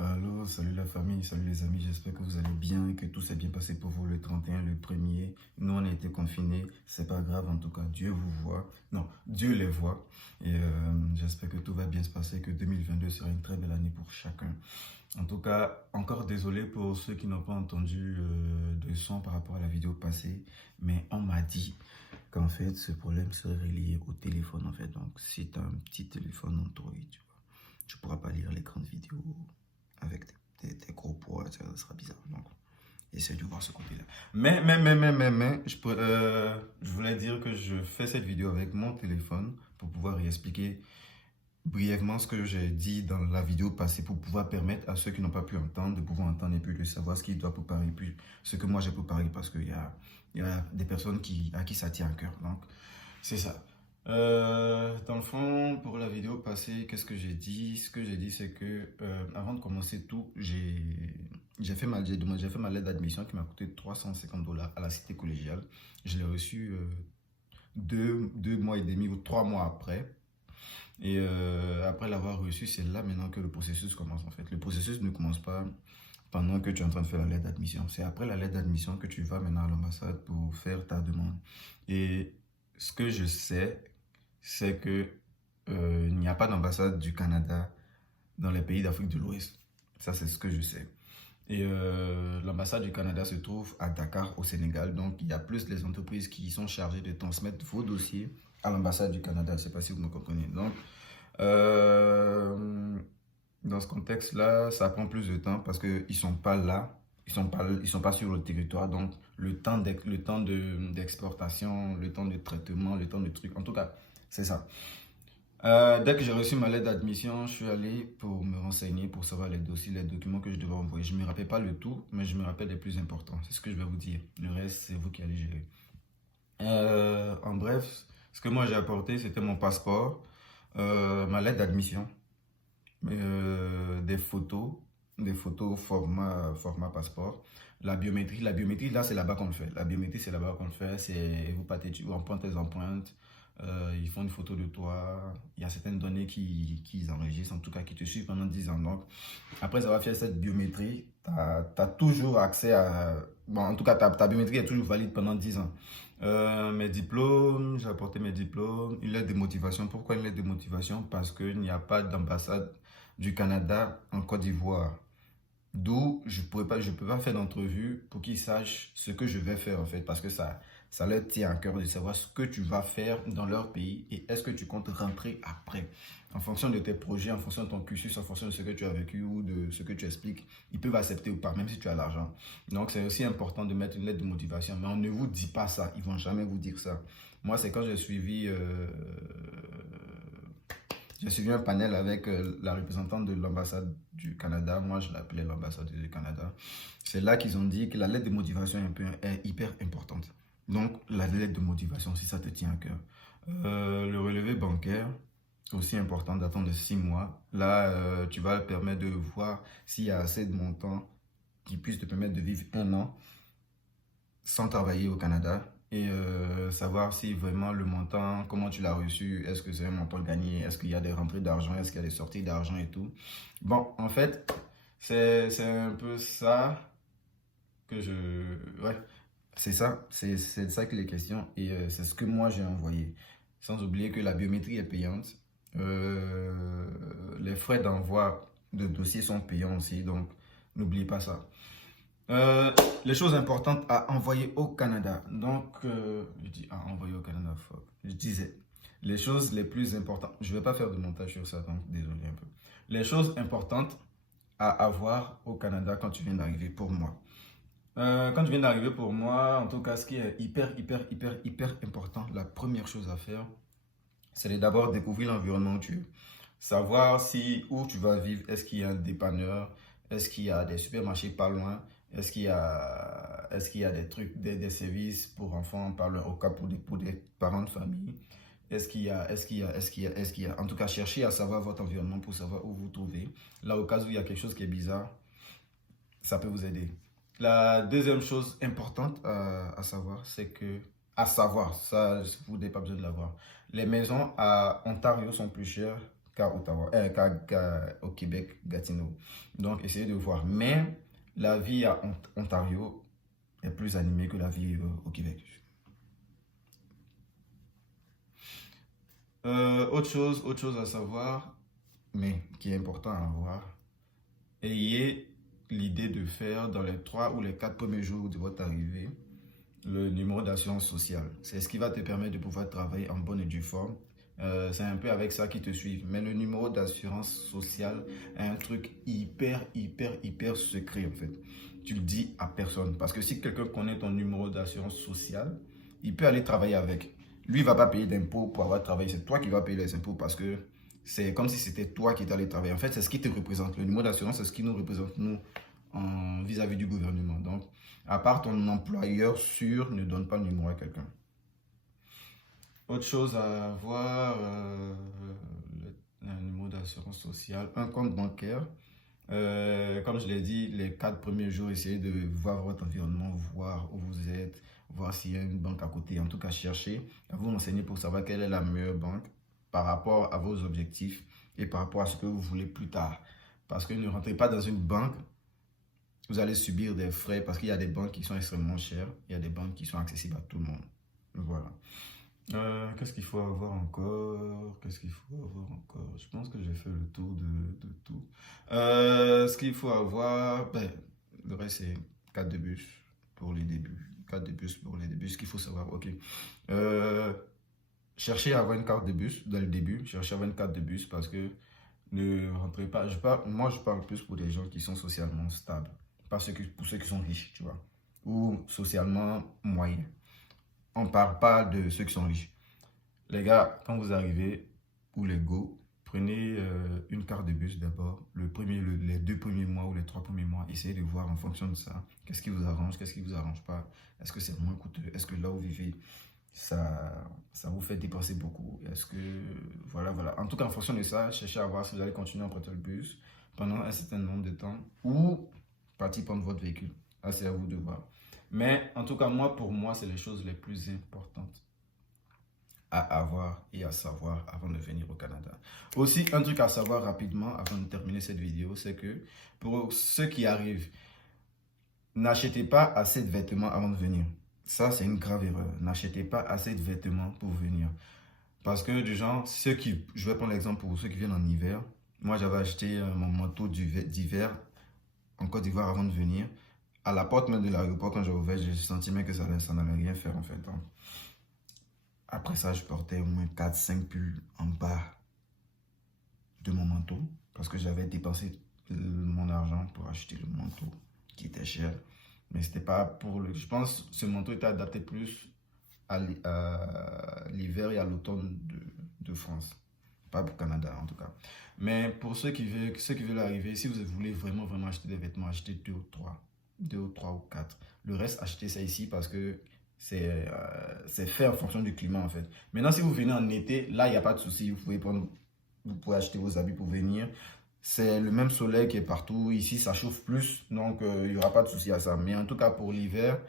Allô, salut la famille, salut les amis, j'espère que vous allez bien et que tout s'est bien passé pour vous le 31, le premier. Nous, on a été confinés, c'est pas grave en tout cas, Dieu vous voit, non, Dieu les voit. Et j'espère que tout va bien se passer, que 2022 sera une très belle année pour chacun. En tout cas, encore désolé pour ceux qui n'ont pas entendu de son par rapport à la vidéo passée, mais on m'a dit qu'en fait, ce problème serait lié au téléphone en fait. Donc, si tu as un petit téléphone Android, tu pourras pas lire l'écran de vidéo avec tes gros poids, ça sera bizarre. Donc, essaye de voir ce côté-là. Mais, je voulais dire que je fais cette vidéo avec mon téléphone pour pouvoir y expliquer brièvement ce que j'ai dit dans la vidéo passée pour pouvoir permettre à ceux qui n'ont pas pu entendre de pouvoir entendre et puis de savoir ce qu'ils doivent préparer et puis ce que moi j'ai préparé parce qu'il y a des personnes à qui ça tient à cœur. Donc, c'est ça. Dans le fond, pour la vidéo passée, qu'est-ce que j'ai dit? Ce que j'ai dit, c'est que avant de commencer tout, j'ai fait ma lettre d'admission qui m'a coûté 350 dollars à la cité collégiale. Je l'ai reçue deux mois et demi ou 3 mois après. Et après l'avoir reçu, c'est là maintenant que le processus commence en fait. Le processus ne commence pas pendant que tu es en train de faire la lettre d'admission. C'est après la lettre d'admission que tu vas maintenant à l'ambassade pour faire ta demande. Et ce que je sais, c'est que il n'y a pas d'ambassade du Canada dans les pays d'Afrique de l'Ouest. Ça, c'est ce que je sais. Et l'ambassade du Canada se trouve à Dakar, au Sénégal. Donc, il y a plus les entreprises qui sont chargées de transmettre vos dossiers à l'ambassade du Canada. Je ne sais pas si vous me comprenez. Donc, dans ce contexte-là, ça prend plus de temps parce qu'ils ne sont pas là. Ils sont pas sur le territoire. Donc, le temps d'exportation, le temps de traitement, le temps de truc. En tout cas, c'est ça. Dès que j'ai reçu ma lettre d'admission, je suis allé pour me renseigner, pour savoir les dossiers, les documents que je devais envoyer. Je ne me rappelle pas le tout, mais je me rappelle les plus importants. C'est ce que je vais vous dire. Le reste, c'est vous qui allez gérer. En bref, ce que moi j'ai apporté, c'était mon passeport, ma lettre d'admission, des photos format passeport. La biométrie là c'est là-bas qu'on le fait. La biométrie c'est là-bas qu'on le fait. C'est on prend tes empreintes, ils font une photo de toi. Il y a certaines données qu'ils enregistrent, en tout cas qui te suivent pendant 10 ans. Donc, après avoir fait cette biométrie, tu as toujours accès à. Bon, en tout cas, ta biométrie est toujours valide pendant 10 ans. Mes diplômes, j'ai apporté mes diplômes, une lettre de motivation. Pourquoi une lettre de motivation? Parce qu'il n'y a pas d'ambassade du Canada en Côte d'Ivoire. D'où je peux pas faire d'entrevue pour qu'ils sachent ce que je vais faire en fait. Parce que ça leur tient à cœur de savoir ce que tu vas faire dans leur pays et est-ce que tu comptes rentrer après. En fonction de tes projets, en fonction de ton cursus, en fonction de ce que tu as vécu ou de ce que tu expliques, ils peuvent accepter ou pas, même si tu as l'argent. Donc c'est aussi important de mettre une lettre de motivation. Mais on ne vous dit pas ça, ils ne vont jamais vous dire ça. Moi, c'est quand j'ai suivi un panel avec la représentante de l'ambassade du Canada. Moi, je l'appelais l'ambassade du Canada. C'est là qu'ils ont dit que la lettre de motivation est hyper importante. Donc, la lettre de motivation, si ça te tient à cœur. Le relevé bancaire, aussi important, datant de 6 mois. Là, tu vas permettre de voir s'il y a assez de montants qui puissent te permettre de vivre 1 an sans travailler au Canada et savoir si vraiment le montant, comment tu l'as reçu, est-ce que c'est un montant gagné, est-ce qu'il y a des rentrées d'argent, est-ce qu'il y a des sorties d'argent et tout. Bon, en fait, c'est un peu ça que je... Ouais, c'est ça, c'est de ça qu'il est question et c'est ce que moi j'ai envoyé. Sans oublier que la biométrie est payante. Les frais d'envoi de dossiers sont payants aussi, donc n'oubliez pas ça. Les choses importantes à envoyer au Canada. Donc, je dis à envoyer au Canada, je disais, les choses les plus importantes, je ne vais pas faire de montage sur ça, donc désolé un peu. Les choses importantes à avoir au Canada quand tu viens d'arriver pour moi. Quand tu viens d'arriver pour moi, en tout cas, ce qui est hyper important, la première chose à faire, c'est d'abord découvrir l'environnement où tu es. Savoir si où tu vas vivre, est-ce qu'il y a un dépanneur, est-ce qu'il y a des supermarchés pas loin, est-ce qu'il y a des trucs, services pour enfants, par au cas pour des parents de famille, est-ce qu'il y a, en tout cas, cherchez à savoir votre environnement pour savoir où vous trouvez. Là, au cas où il y a quelque chose qui est bizarre, ça peut vous aider. La deuxième chose importante à savoir, c'est que, ça, vous n'avez pas besoin de l'avoir. Les maisons à Ontario sont plus chères au Québec, Gatineau. Donc, essayez de voir. Mais la vie à Ontario est plus animée que la vie au Québec. Autre chose à savoir, mais qui est important à avoir, ayez l'idée de faire dans les 3 ou les 4 premiers jours de votre arrivée le numéro d'assurance sociale. C'est ce qui va te permettre de pouvoir travailler en bonne et due forme. C'est un peu avec ça qui te suivent. Mais le numéro d'assurance sociale est un truc hyper secret en fait. Tu le dis à personne. Parce que si quelqu'un connaît ton numéro d'assurance sociale, il peut aller travailler avec. Lui, il ne va pas payer d'impôts pour avoir travaillé. C'est toi qui vas payer les impôts parce que c'est comme si c'était toi qui allais travailler. En fait, c'est ce qui te représente. Le numéro d'assurance, c'est ce qui nous représente, nous, vis-à-vis du gouvernement. Donc, à part ton employeur sûr, ne donne pas le numéro à quelqu'un. Autre chose à voir, un numéro d'assurance sociale, un compte bancaire. Comme je l'ai dit, les 4 premiers jours, essayez de voir votre environnement, voir où vous êtes, voir s'il y a une banque à côté. En tout cas, cherchez à vous renseigner pour savoir quelle est la meilleure banque par rapport à vos objectifs et par rapport à ce que vous voulez plus tard. Parce que ne rentrez pas dans une banque, vous allez subir des frais parce qu'il y a des banques qui sont extrêmement chères, il y a des banques qui sont accessibles à tout le monde. Voilà. Qu'est-ce qu'il faut avoir encore? Qu'est-ce qu'il faut avoir encore? Je pense que j'ai fait le tour de tout. Ce qu'il faut avoir, ben, le reste c'est carte de bus pour les débuts. Carte de bus pour les débuts, ce qu'il faut savoir, ok. Cherchez à avoir une carte de bus dès le début. Cherchez à avoir une carte de bus parce que ne rentrez pas. Moi, je parle plus pour des gens qui sont socialement stables. Pas pour ceux qui sont riches, tu vois. Ou socialement moyens. On ne parle pas de ceux qui sont riches. Les gars, quand vous arrivez, ou les go, prenez une carte de bus d'abord. Les 2 premiers mois ou les 3 premiers mois, essayez de voir en fonction de ça. Qu'est-ce qui vous arrange, qu'est-ce qui ne vous arrange pas. Est-ce que c'est moins coûteux? Est-ce que là où vous vivez, ça vous fait dépenser beaucoup? Est-ce que... Voilà. En tout cas, en fonction de ça, cherchez à voir si vous allez continuer à prendre le bus pendant un certain nombre de temps ou partir prendre votre véhicule. Là, c'est à vous de voir. Mais en tout cas, pour moi, c'est les choses les plus importantes à avoir et à savoir avant de venir au Canada. Aussi, un truc à savoir rapidement avant de terminer cette vidéo, c'est que pour ceux qui arrivent, n'achetez pas assez de vêtements avant de venir. Ça, c'est une grave erreur. N'achetez pas assez de vêtements pour venir. Parce que, du genre, je vais prendre l'exemple pour ceux qui viennent en hiver. Moi, j'avais acheté mon manteau d'hiver en Côte d'Ivoire avant de venir. À la porte même de l'aéroport, quand j'ai ouvert, j'ai senti même que ça n'allait rien faire en fait. Donc, après ça, je portais au moins 4-5 pulls en bas de mon manteau parce que j'avais dépensé mon argent pour acheter le manteau qui était cher. Mais c'était pas pour le... Je pense que ce manteau était adapté plus à l'hiver et à l'automne de France. Pas pour le Canada en tout cas. Mais pour ceux qui veulent arriver, si vous voulez vraiment acheter des vêtements, achetez 2 ou 3 ou 4. Le reste, achetez ça ici parce que c'est fait en fonction du climat en fait. Maintenant, si vous venez en été, là, il n'y a pas de souci. Vous pouvez acheter vos habits pour venir. C'est le même soleil qui est partout. Ici, ça chauffe plus, donc il n'y aura pas de souci à ça. Mais en tout cas, pour l'hiver,